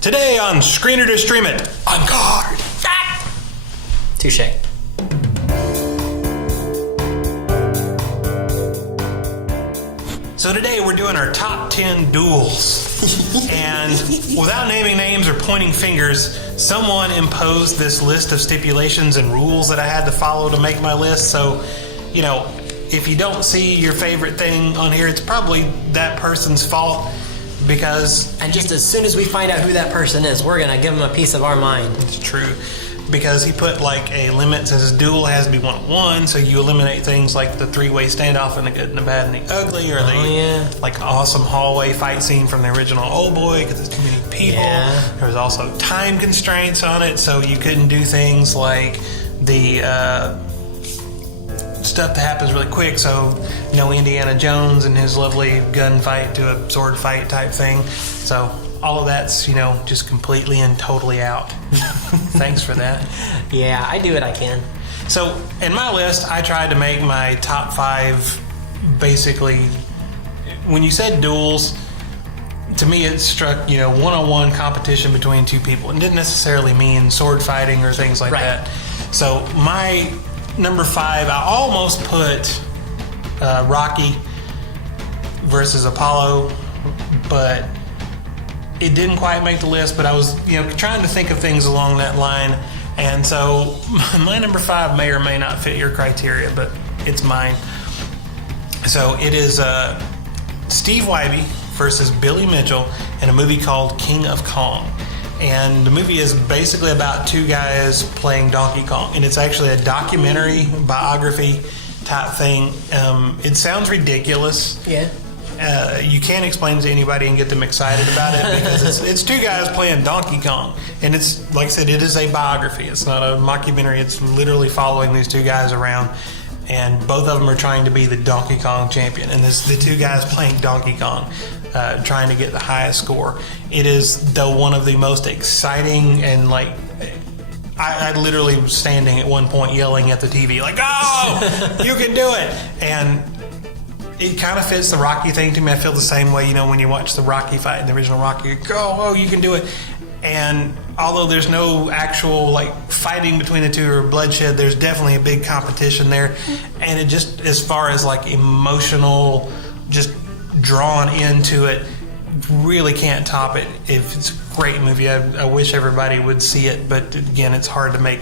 Today on Screener to Stream It, on guard. Touche. So today we're doing our top 10 duels. And without naming names or pointing fingers, someone imposed this list of stipulations and rules that I had to follow to make my list. So, you know, if you don't see your favorite thing on here, it's probably that person's fault. And just as soon as we find out who that person is, we're going to give them a piece of our mind. It's true. Because he put like a limit, says a duel has to be 1-on-1, so you eliminate things like the three-way standoff and the good and the bad and the ugly, or like awesome hallway fight scene from the original Old Boy because there's too many people. Yeah. There was also time constraints on it, so you couldn't do things like the stuff that happens really quick, so no Indiana Jones and his lovely gunfight to a sword fight type thing. So all of that's, just completely and totally out. Thanks for that. Yeah, I do what I can. So in my list, I tried to make my top 5 basically. When you said duels, to me it struck, one-on-one competition between two people. It didn't necessarily mean sword fighting or things like that. So my number 5, I almost put Rocky versus Apollo, but it didn't quite make the list. But I was, trying to think of things along that line, and so my number 5 may or may not fit your criteria, but it's mine. So it is Steve Wybe versus Billy Mitchell in a movie called King of Kong. And the movie is basically about two guys playing Donkey Kong. And it's actually a documentary, biography type thing. It sounds ridiculous. Yeah. You can't explain it to anybody and get them excited about it because it's two guys playing Donkey Kong. And it's, like I said, it is a biography. It's not a mockumentary. It's literally following these two guys around. And both of them are trying to be the Donkey Kong champion. And it's the two guys playing Donkey Kong. Trying to get the highest score. It is, though, one of the most exciting and I literally was standing at one point yelling at the TV like, "Oh, you can do it!" And it kind of fits the Rocky thing to me. I feel the same way, when you watch the Rocky fight, the original Rocky, you go, "Oh, you can do it!" And although there's no actual fighting between the two or bloodshed, there's definitely a big competition there. And it just, as far as emotional, just drawn into it, really can't top it. If it's a great movie, I wish everybody would see it, but again, it's hard to make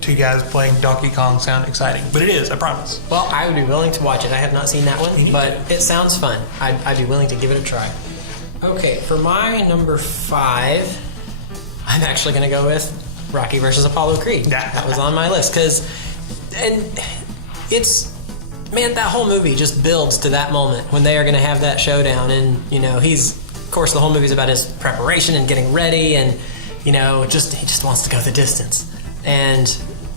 two guys playing Donkey Kong sound exciting, but it is, I promise. Well, I would be willing to watch it. I have not seen that one, but it sounds fun. I'd be willing to give it a try. Okay, for my number 5, I'm actually going to go with Rocky versus Apollo Creed. That was on my list man, that whole movie just builds to that moment when they are going to have that showdown. And, of course, the whole movie's about his preparation and getting ready, and, he just wants to go the distance. And,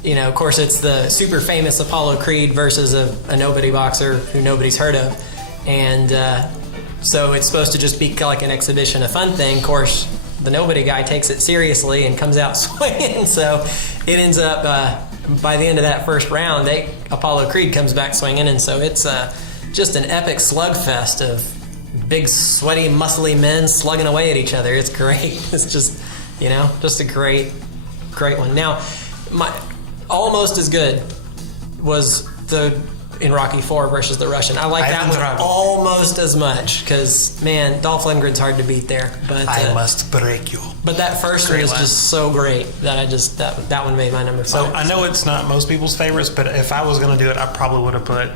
of course, it's the super famous Apollo Creed versus a nobody boxer who nobody's heard of. And so it's supposed to just be like an exhibition, a fun thing. Of course, the nobody guy takes it seriously and comes out swinging. So it ends up... by the end of that first round, Apollo Creed comes back swinging, and so it's just an epic slugfest of big, sweaty, muscly men slugging away at each other. It's great. It's just, just a great one. Now, almost as good was in Rocky 4 versus the Russian. I like that one almost as much because, man, Dolph Lundgren's hard to beat there. But I must break you. But that first one was just so great that that one made my number 5. So I know it's not most people's favorites, but if I was going to do it, I probably would have put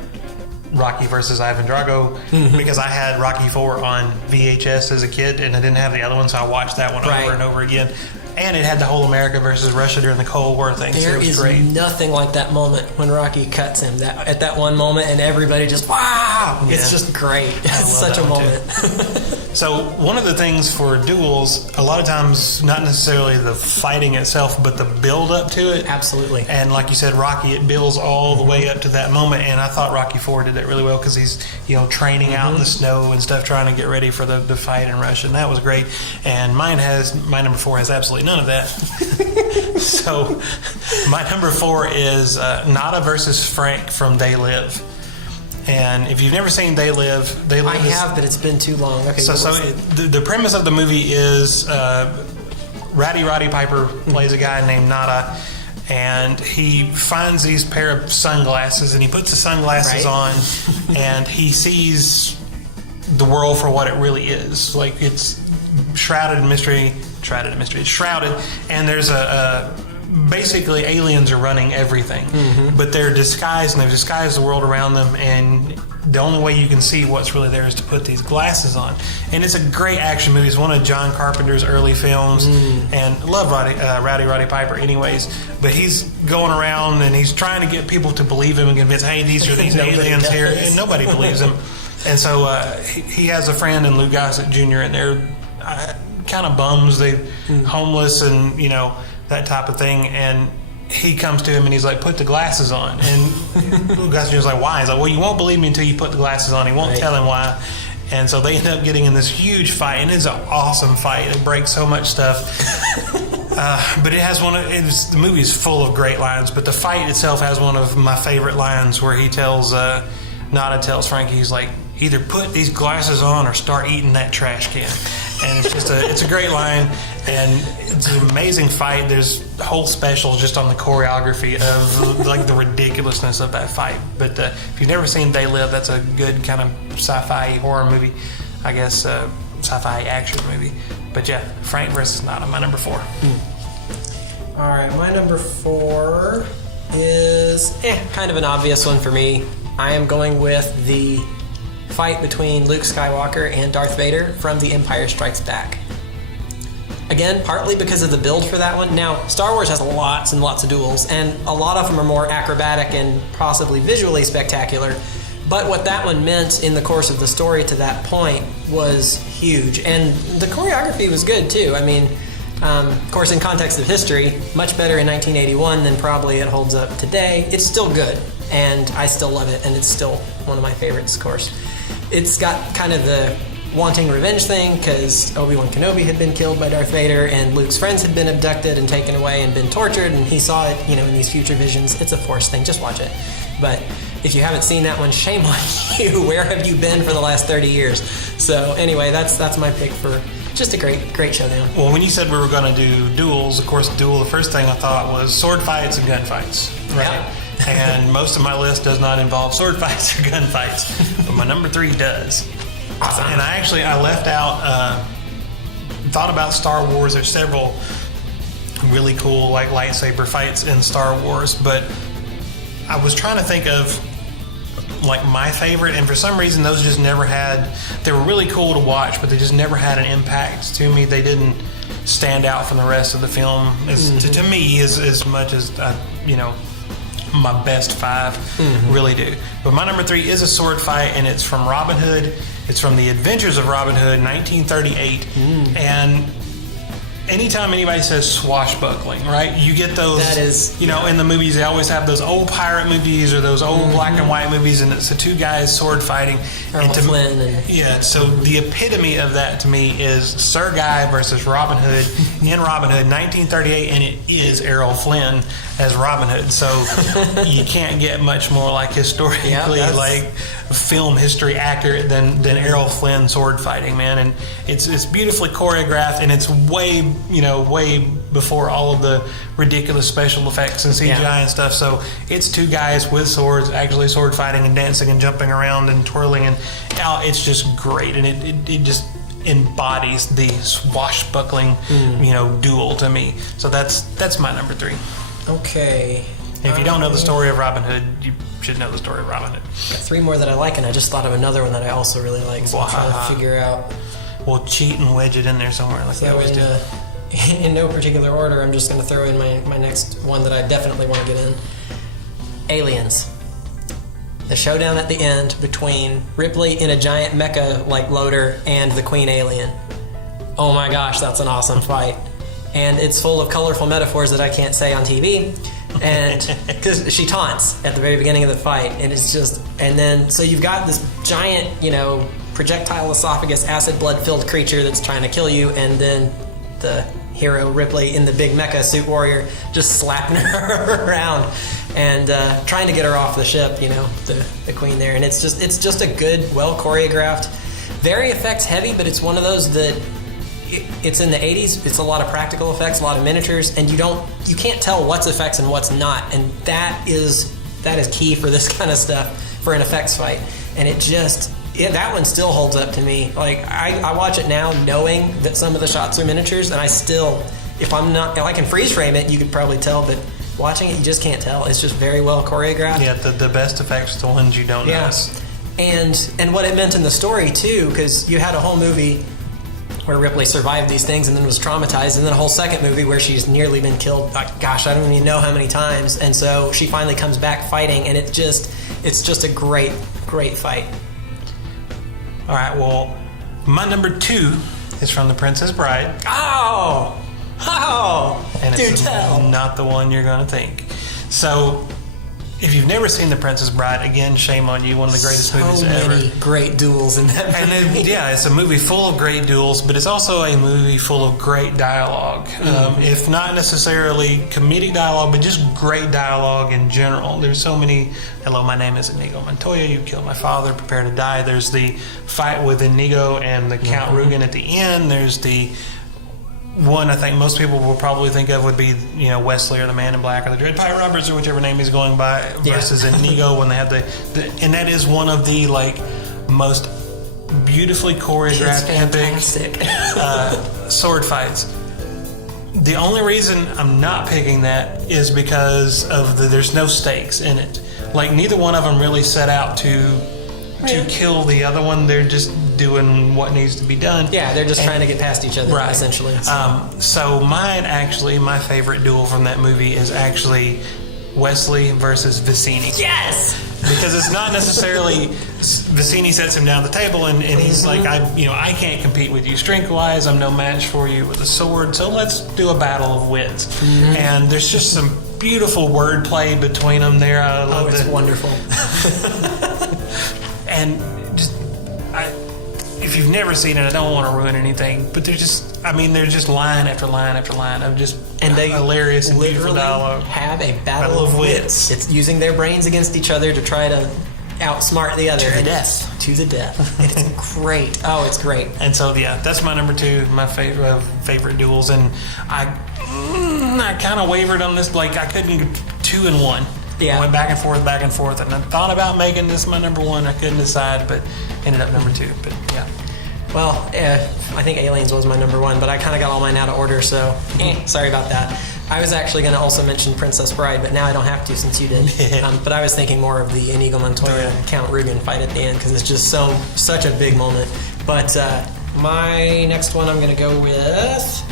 Rocky versus Ivan Drago because I had Rocky 4 on VHS as a kid and I didn't have the other one, so I watched that one over and over again. And it had the whole America versus Russia during the Cold War thing. There is great. Nothing like that moment when Rocky cuts him at that one moment, and everybody just, wow! Yeah. It's just great. It's such a moment. So one of the things for duels, a lot of times, not necessarily the fighting itself, but the build up to it. Absolutely. And like you said, Rocky, it builds all the way up to that moment. And I thought Rocky 4 did that really well because he's, training out in the snow and stuff, trying to get ready for the fight in Russia. And that was great. And my number 4 has absolutely none of that. So my number 4 is Nada versus Frank from They Live. And if you've never seen They Live, I have, but it's been too long. Okay, so the premise of the movie is Roddy Piper plays a guy named Nada, and he finds these pair of sunglasses, and he puts the sunglasses on, and he sees the world for what it really is. Like, it's shrouded in mystery, it's shrouded, and there's basically aliens are running everything, but they're disguised, and they've disguised the world around them, and the only way you can see what's really there is to put these glasses on. And it's a great action movie. It's one of John Carpenter's early films, and I love Roddy Piper anyways, but he's going around and he's trying to get people to believe him and convince, hey, these are these aliens here, and nobody believes him. And so he has a friend in Lou Gossett Jr., and they're kind of bums, they homeless, and that type of thing. And he comes to him and he's like, put the glasses on. And Lou Gossett Jr.'s like, why? He's like, well, you won't believe me until you put the glasses on. He won't tell him why. And so they end up getting in this huge fight, and it's an awesome fight. It breaks so much stuff. But it has the movie is full of great lines, but the fight itself has one of my favorite lines where he tells Nada tells Frankie, he's like, either put these glasses on or start eating that trash can. And it's a great line, and it's an amazing fight. There's whole specials just on the choreography of like the ridiculousness of that fight. But if you've never seen They Live, that's a good kind of sci-fi horror movie, I guess, sci-fi action movie. But yeah, Frank versus Nada, my number 4. All right, my number 4 is kind of an obvious one for me. I am going with the fight between Luke Skywalker and Darth Vader from The Empire Strikes Back. Again, partly because of the build for that one. Now, Star Wars has lots and lots of duels, and a lot of them are more acrobatic and possibly visually spectacular. But what that one meant in the course of the story to that point was huge. And the choreography was good, too. I mean, of course, in context of history, much better in 1981 than probably it holds up today. It's still good, and I still love it, and it's still one of my favorites, of course. It's got kind of the wanting revenge thing, because Obi-Wan Kenobi had been killed by Darth Vader, and Luke's friends had been abducted and taken away and been tortured, and he saw it, in these future visions. It's a Force thing. Just watch it. But if you haven't seen that one, shame on you. Where have you been for the last 30 years? So anyway, that's my pick for just a great showdown. Well, when you said we were going to do duels, of course, the first thing I thought was sword fights and gun fights, right? Yeah. And most of my list does not involve sword fights or gun fights, but my number 3 does. Awesome. And I left out, thought about Star Wars. There's several really cool like lightsaber fights in Star Wars, but I was trying to think of like my favorite, and for some reason those just never had. They were really cool to watch, but they just never had an impact to me. They didn't stand out from the rest of the film to me as much as my best 5 really do. But my number 3 is a sword fight, and it's from Robin Hood. It's from The Adventures of Robin Hood, 1938. And anytime anybody says swashbuckling, right, you get those, that is, in the movies, they always have those old pirate movies or those old black and white movies, and it's the 2 guys sword fighting. So the epitome of that to me is Sir Guy versus Robin Hood in Robin Hood, 1938, and it is Errol Flynn as Robin Hood. So you can't get much more like historically film history accurate than Errol Flynn sword fighting, man. And it's beautifully choreographed, and it's way before all of the ridiculous special effects and CGI and stuff. So it's 2 guys with swords actually sword fighting and dancing and jumping around and twirling, and it's just great, and it just embodies the swashbuckling duel to me. So that's my number 3. Okay. If you don't know the story of Robin Hood, you should know the story of Robin Hood. Got 3 more that I like, and I just thought of another one that I also really like, so I'm trying to figure out. We'll cheat and wedge it in there somewhere like we always do. In no particular order, I'm just going to throw in my next one that I definitely want to get in. Aliens. The showdown at the end between Ripley in a giant mecha like loader and the Queen Alien. Oh my gosh, that's an awesome fight. And it's full of colorful metaphors that I can't say on TV. And because she taunts at the very beginning of the fight, and it's just, and then so you've got this giant, projectile esophagus, acid blood filled creature that's trying to kill you, and then the hero Ripley in the big mecha suit warrior just slapping her around and trying to get her off the ship, the queen there. And it's just a good, well choreographed, very effects heavy, but it's one of those that it's in the 80s. It's a lot of practical effects, a lot of miniatures, and you can't tell what's effects and what's not, and that is key for this kind of stuff, for an effects fight. And that one still holds up to me. Like, I watch it now knowing that some of the shots are miniatures, and I still, if I can freeze frame it, you could probably tell, but watching it, you just can't tell. It's just very well choreographed. Yeah, the best effects are the ones you don't notice. And what it meant in the story too, because you had a whole movie where Ripley survived these things and then was traumatized, and then a whole second movie where she's nearly been killed, like, gosh, I don't even know how many times, and so she finally comes back fighting, and it's just a great fight. All right, well, my number 2 is from The Princess Bride. Oh, and it's not the one you're going to think. So, if you've never seen The Princess Bride, again, shame on you. One of the greatest movies ever. So many great duels in that movie. And it's a movie full of great duels, but it's also a movie full of great dialogue. If not necessarily comedic dialogue, but just great dialogue in general. There's so many. Hello, my name is Inigo Montoya. You killed my father. Prepare to die. There's the fight with Inigo and the Count Rugen at the end. There's the one I think most people will probably think of would be, Wesley or the Man in Black or the Dread Pirate Roberts or whichever name he's going by versus Inigo when they have and that is one of the most beautifully choreographed epic sword fights. The only reason I'm not picking that is because of there's no stakes in it. Like, neither one of them really set out to kill the other one. They're just doing what needs to be done. Yeah, they're just trying to get past each other, essentially. So my favorite duel from that movie is actually Wesley versus Vicini. Yes! Because it's not necessarily Vicini sets him down at the table and he's like, I can't compete with you strength-wise. I'm no match for you with a sword. So let's do a battle of wits. And there's just some beautiful wordplay between them there. I love it's wonderful. And if you've never seen it, I don't want to ruin anything, but they're just line after line after line of just hilarious and beautiful dialogue. Have a battle of wits. It's using their brains against each other to try to outsmart the other. To the death. And it's great. Oh, it's great. And so, that's my number 2, my favorite duels. And I kind of wavered on this. Like, I couldn't get 2 and 1. Yeah. I went back and forth, and I thought about making this my number 1. I couldn't decide, but ended up number 2. But yeah. Well, I think Aliens was my number 1, but I kind of got all mine out of order, so sorry about that. I was actually going to also mention Princess Bride, but now I don't have to since you did. But I was thinking more of the Inigo Montoya and Count Rugen fight at the end because it's just such a big moment. But my next one I'm going to go with,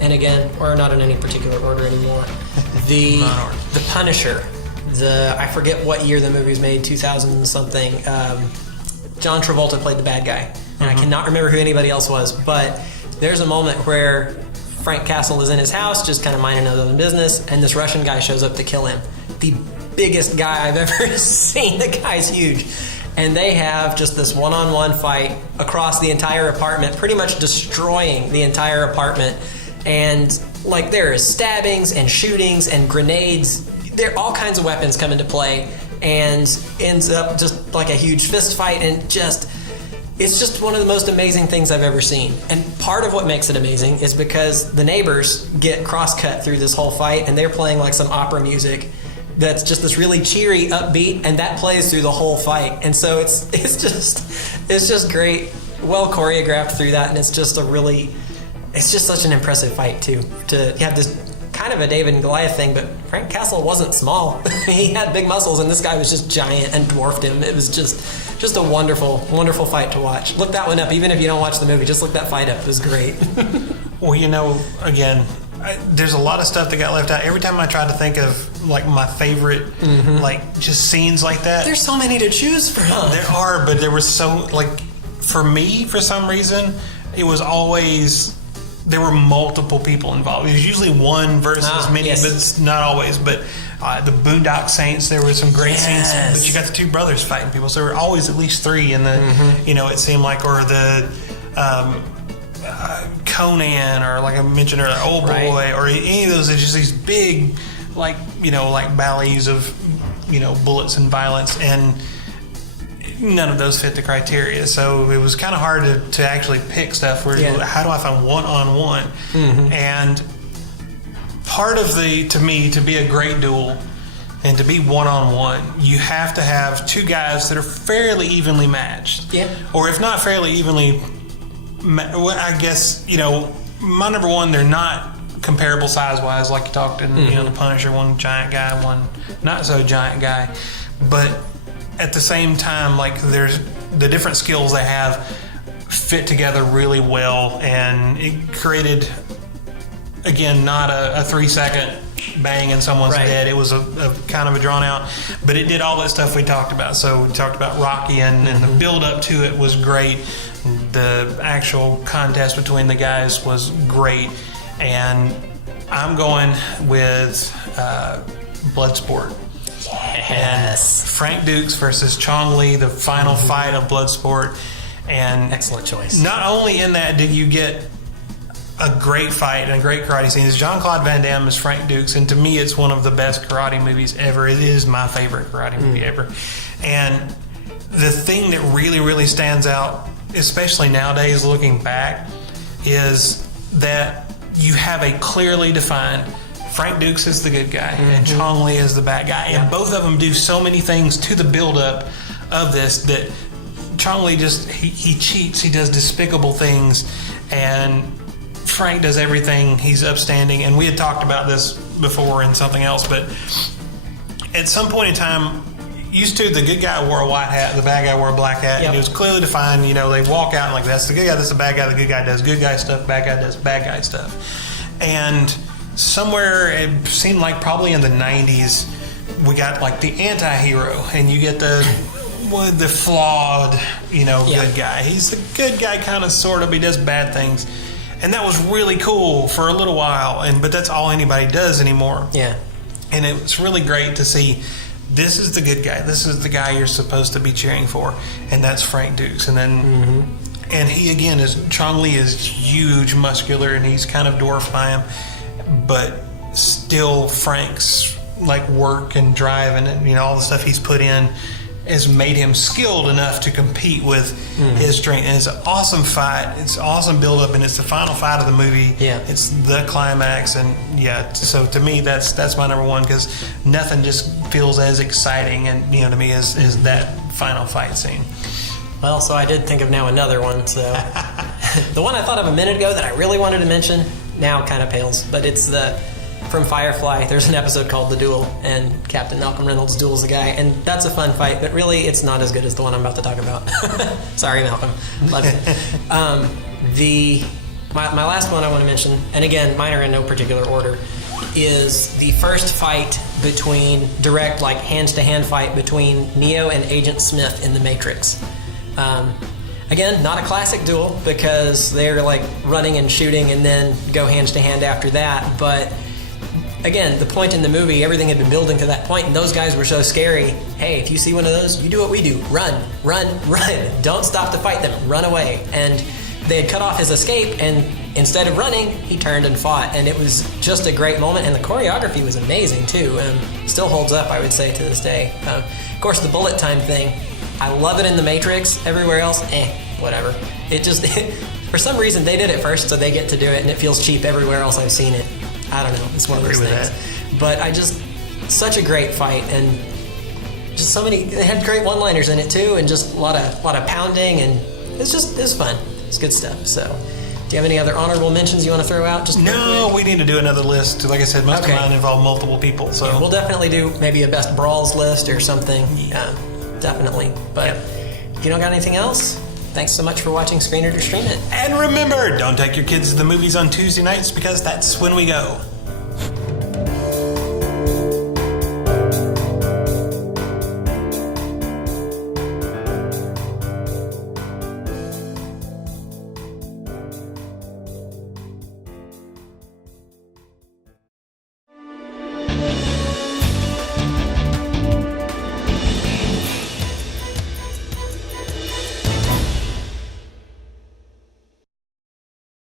and again, we're not in any particular order anymore, the Punisher. I forget what year the movie was made, 2000 something. John Travolta played the bad guy, and I cannot remember who anybody else was, but there's a moment where Frank Castle is in his house just kind of minding his own business, and this Russian guy shows up to kill him. The biggest guy I've ever seen. The guy's huge. And they have just this one-on-one fight across the entire apartment, pretty much destroying the entire apartment. And there is stabbings and shootings and grenades. There are all kinds of weapons come into play, and ends up just like a huge fist fight, and it's just one of the most amazing things I've ever seen. And part of what makes it amazing is because the neighbors get cross-cut through this whole fight, and they're playing some opera music that's just this really cheery, upbeat, and that plays through the whole fight. And so it's just great, well choreographed through that, and it's just such an impressive fight too. To have this kind of a David and Goliath thing, but Frank Castle wasn't small. He had big muscles, and this guy was just giant and dwarfed him. It was just a wonderful, wonderful fight to watch. Look that one up, even if you don't watch the movie. Just look that fight up. It was great. Well, again, there's a lot of stuff that got left out. Every time I tried to think of my favorite, just scenes like that. There's so many to choose from. There are, but there was so for me, for some reason, it was always. There were multiple people involved. It was usually one versus many, but it's not always. But the Boondock Saints, there were some great scenes. But you got the two brothers fighting people, so there were always at least three in the, it seemed like, or the Conan, or like I mentioned earlier, Old Boy, or any of those. It's just these big, ballets of, bullets and violence. And none of those fit the criteria. So it was kind of hard to actually pick stuff where how do I find one-on-one? And part of to me, to be a great duel and to be one-on-one, you have to have two guys that are fairly evenly matched. Yeah. Or if not fairly evenly, I guess, my number one, they're not comparable size-wise, like you talked in the Punisher, one giant guy, one not so giant guy. But at the same time, like, there's the different skills they have fit together really well, and it created, again, not a 3-second bang and someone's dead. It was a kind of a drawn out, but it did all that stuff we talked about. So we talked about Rocky, and the build up to it was great. The actual contest between the guys was great, and I'm going with Bloodsport. Yes. And Frank Dukes versus Chong Li, the final fight of Bloodsport. And excellent choice. Not only in that did you get a great fight and a great karate scene. It's Jean-Claude Van Damme as Frank Dukes, and to me it's one of the best karate movies ever. It is my favorite karate movie ever. And the thing that really, really stands out, especially nowadays looking back, is that you have a clearly defined Frank Dukes is the good guy and Chong Li is the bad guy. And both of them do so many things to the build-up of this that Chong Li he cheats, he does despicable things, and Frank does everything. He's upstanding. And we had talked about this before in something else, but at some point in time, used to, the good guy wore a white hat, the bad guy wore a black hat, and it was clearly defined. They walk out and like, that's the good guy, that's the bad guy. The good guy does good guy stuff, bad guy does bad guy stuff. And somewhere, it seemed like probably in the 90s, we got like the anti-hero, and you get the flawed, good guy. He's the good guy kind of, sort of, he does bad things. And that was really cool for a little while, but that's all anybody does anymore. Yeah. And it was really great to see, this is the good guy. This is the guy you're supposed to be cheering for, and that's Frank Dukes. And then, and he again Chong Li is huge, muscular, and he's kind of dwarfed by him, but still Frank's like work and drive and all the stuff he's put in has made him skilled enough to compete with his strength. And it's an awesome fight. It's awesome build up, and it's the final fight of the movie. Yeah. It's the climax, and so to me that's my number one, because nothing just feels as exciting and to me as that final fight scene. Well, so I did think of now another one. So the one I thought of a minute ago that I really wanted to mention now kind of pales, but it's from Firefly. There's an episode called The Duel, and Captain Malcolm Reynolds duels the guy, and that's a fun fight, but really it's not as good as the one I'm about to talk about. Sorry, Malcolm. Love you. My last one I want to mention, and again, mine are in no particular order, is the first fight between, direct, like hands-to-hand fight between Neo and Agent Smith in The Matrix. Again, not a classic duel, because they're like running and shooting and then go hands-to-hand after that, but again, the point in the movie, everything had been building to that point, and those guys were so scary. Hey, if you see one of those, you do what we do. Run, run, run. Don't stop to fight them. Run away. And they had cut off his escape, and instead of running, he turned and fought. And it was just a great moment, and the choreography was amazing, too. Still holds up, I would say, to this day. Of course, the bullet time thing, I love it in The Matrix. Everywhere else, whatever. It just, for some reason, they did it first, so they get to do it, and it feels cheap everywhere else I've seen it. I don't know. It's one of those things. But such a great fight, and just so many. They had great one-liners in it too, and just a lot of pounding, and it was fun. It's good stuff. So, do you have any other honorable mentions you want to throw out? No, we need to do another list. Like I said, most of mine involve multiple people. So we'll definitely do maybe a best brawls list or something. Yeah, definitely. But you don't got anything else? Thanks so much for watching Screen It or Stream It. And remember, don't take your kids to the movies on Tuesday nights, because that's when we go.